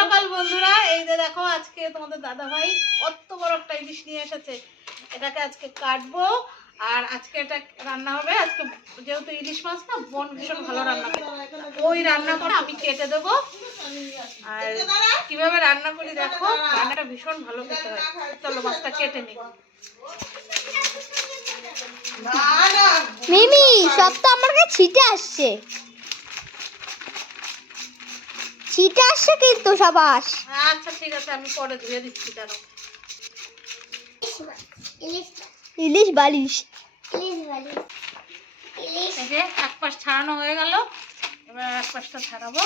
সকাল বন্ধুরা। এই যে দেখো আজকে তোমাদের দাদা ভাই কত বড় একটা ইলিশ নিয়ে এসেছে। এটাকে আজকে কাটবো আর আজকে এটা রান্না হবে। আজকে যেহেতু ইলিশ মাছ না বোন ভীষণ ভালো রান্না করে। ওই রান্না করে আমি কেটে দেবো। আর কীভাবে রান্না করি দেখো রান্নাটা ভীষণ ভালো খেতে হয়। চলো মাছটা কেটে নিই। মিমি সব তো আমার কাছে ছিটে আসছে। ছিটে আসছে কিন্তু সবাস। আচ্ছা ঠিক আছে আমি পরে ধুয়ে দিচ্ছি কেন ইলিশ বালিশ। এই যে এক পাশ ছাড়ানো হয়ে গেল। এবার এক পাশটা ছাড়াবো।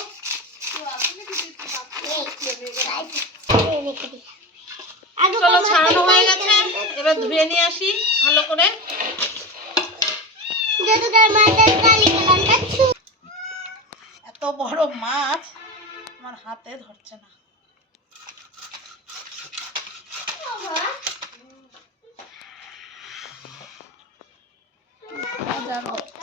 চলো ছাড়ানো হয়ে গেছে। এবার ধুয়ে নিয়ে আসি ভালো করে। এত বড় মাছ। আমার হাতে ধরছে না যা রক্ত।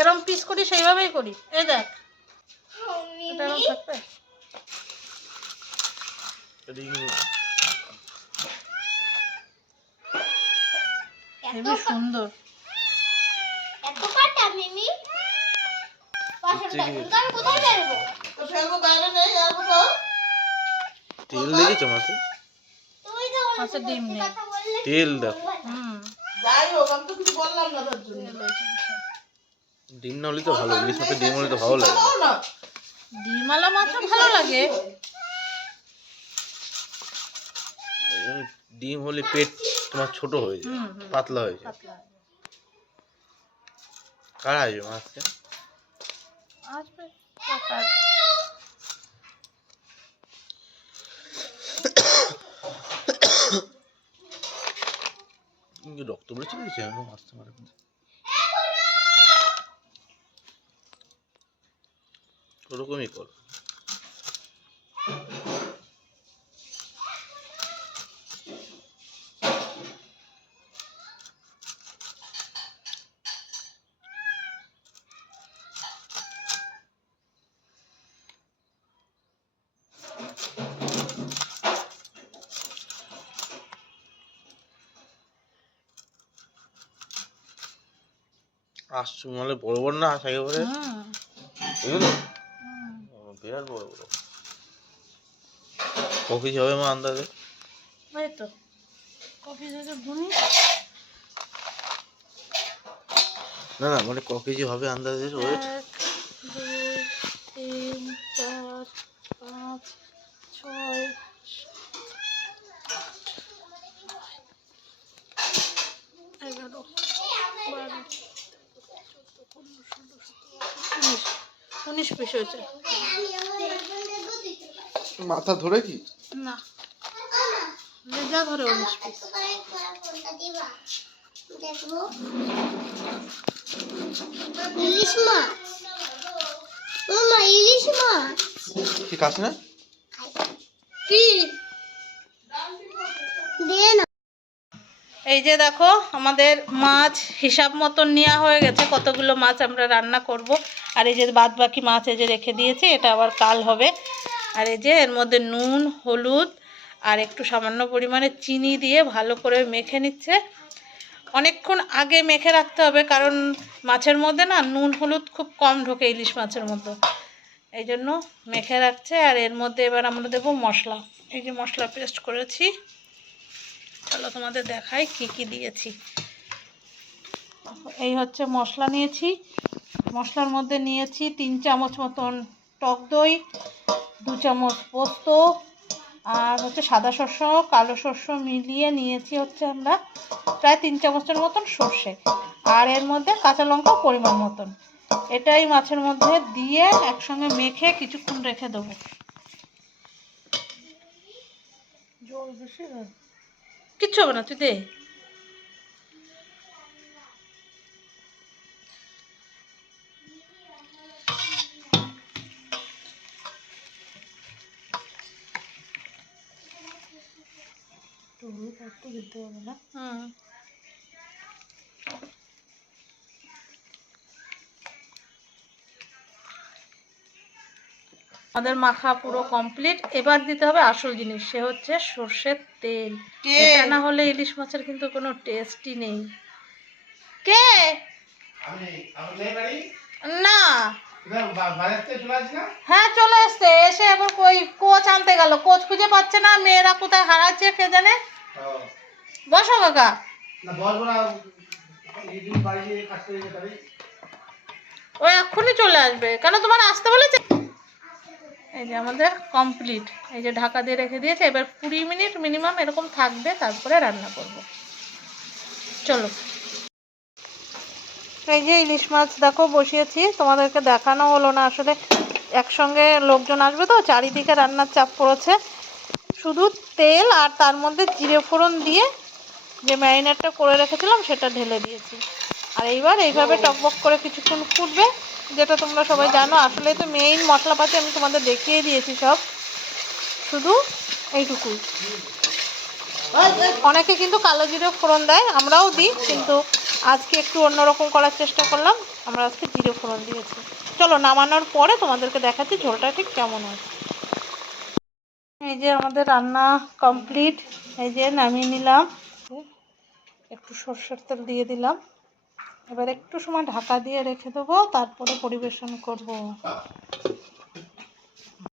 যেরকম পিস করি সেইভাবেই করি। এই দেখ। হেবি সুন্দর। এত কাটা মিমি? কোথায় বেরবো তেল দেখেছ মাছে তুই তো মাছের ডিম নেই। কথা বললে। তেল দেখো। হুম। ডিম না হলে তো ভালো ইলিশ মাছের ডিম হলে তো ভালো লাগে। ডিমালা ভালো লাগে। ডিম হলে পেট তোমার ছোট হয়ে যায়। পাতলা হয়ে যায়। কারা আসবে মাছকে আসবে রক্ত বলে চলে গেছে আমি মাছটা মারে ওরকমই কর। আসছো মানে বড় বড় না আস একেবারে এগুলো বিরাট বড় বড়। ক কেজি হবে মা আন্দাজে? এই তো। কফি যদি গুনি না না মানে ক কেজি হবে আন্দাজে ওয়েট? তিন চার পাঁচ ছয় এগারো বারো উনিশ উনিশ পিস হয়েছে। মাথা ধরে কি? না। লেজা ধরে উনিশ পিস ইলিশ মাছ। মামা ইলিশ মাছ। কি খাস না? কি দে না এই যে দেখো, আমাদের মাছ হিসাব মতন নেওয়া হয়ে গেছে, কতগুলো মাছ আমরা রান্না করব। আর এই যে বাদ বাকি মাছ এই যে রেখে দিয়েছি, এটা আবার কাল হবে। আর এই যে এর মধ্যে নুন, হলুদ আর একটু সামান্য পরিমাণে চিনি দিয়ে ভালো করে মেখে নিচ্ছে। অনেকক্ষণ আগে মেখে রাখতে হবে, কারণ মাছের মধ্যে না নুন, হলুদ খুব কম ঢোকে ইলিশ মাছের মতো এই জন্য মেখে রাখছে, আর এর মধ্যে এবার আমরা দেবো মশলা। এই যে মশলা পেস্ট করেছি। চলো তোমাদের দেখাই কি কি দিয়েছি। এই হচ্ছে মশলা নিয়েছি। মশলার মধ্যে নিয়েছি তিন চামচ মতন টক দই দু চামচ পোস্ত আর হচ্ছে সাদা শস্য কালো শস্য মিলিয়ে নিয়েছি হচ্ছে আমরা প্রায় তিন চামচের মতন সর্ষে। আর এর মধ্যে কাঁচা লঙ্কা পরিমাণ মতন। এটাই মাছের মধ্যে দিয়ে একসঙ্গে মেখে কিছুক্ষণ রেখে দেবো। জল বেশি কিচ্ছু হবে না তুই দে। তো দিতে হবে না? হুম। আমাদের মাখা পুরো কমপ্লিট এবার দিতে হবে আসল জিনিস সে হচ্ছে সর্ষের তেল। এটা না হলে ইলিশ মাছের কিন্তু কোনো টেস্টই নেই। কে? না। হ্যাঁ চলে এসছে এসে আবার ওই কোচ আনতে গেল। কোচ খুঁজে পাচ্ছে না মেয়েরা কোথায় হারাচ্ছে কে জানে? বসো কাকা। ও এক্ষুনি চলে আসবে। কেন তোমার আসতে বলেছে? এই যে আমাদের কমপ্লিট এই যে ঢাকা দিয়ে রেখে দিয়েছে, এবার কুড়ি মিনিট মিনিমাম এরকম থাকবে, তারপরে রান্না করব। চলো। এই যে ইলিশ মাছ দেখো বসিয়েছি, তোমাদেরকে দেখানো হলো না, আসলে একসঙ্গে লোকজন আসবে তো, চারিদিকে রান্নার চাপ পড়েছে। শুধু তেল আর তার মধ্যে জিরে ফোড়ন দিয়ে যে ম্যারিনেটটা করে রেখেছিলাম, সেটা ঢেলে দিয়েছি। আর এইবার এইভাবে টকবক করে কিছুক্ষণ ফুটবে। যেটা তোমরা সবাই জানো আসলে তো মেইন মশলাপাতি আমি তোমাদের দেখিয়ে দিয়েছি সব। শুধু এইটুকুই। অনেকে কিন্তু কালো জিরে ফোড়ন দেয়, আমরাও দিই, কিন্তু আজকে একটু অন্যরকম করার চেষ্টা করলাম, আমরা আজকে জিরে ফোড়ন দিয়েছি। চলো, নামানোর পরে তোমাদেরকে দেখাচ্ছি ঝোলটা ঠিক কেমন হয়। এই যে আমাদের রান্না কমপ্লিট এই যে নামিয়ে নিলাম। একটু সর্ষের তেল দিয়ে দিলাম। এবার একটু সময় ঢাকা দিয়ে রেখে দেবো তারপরে পরিবেশন করব।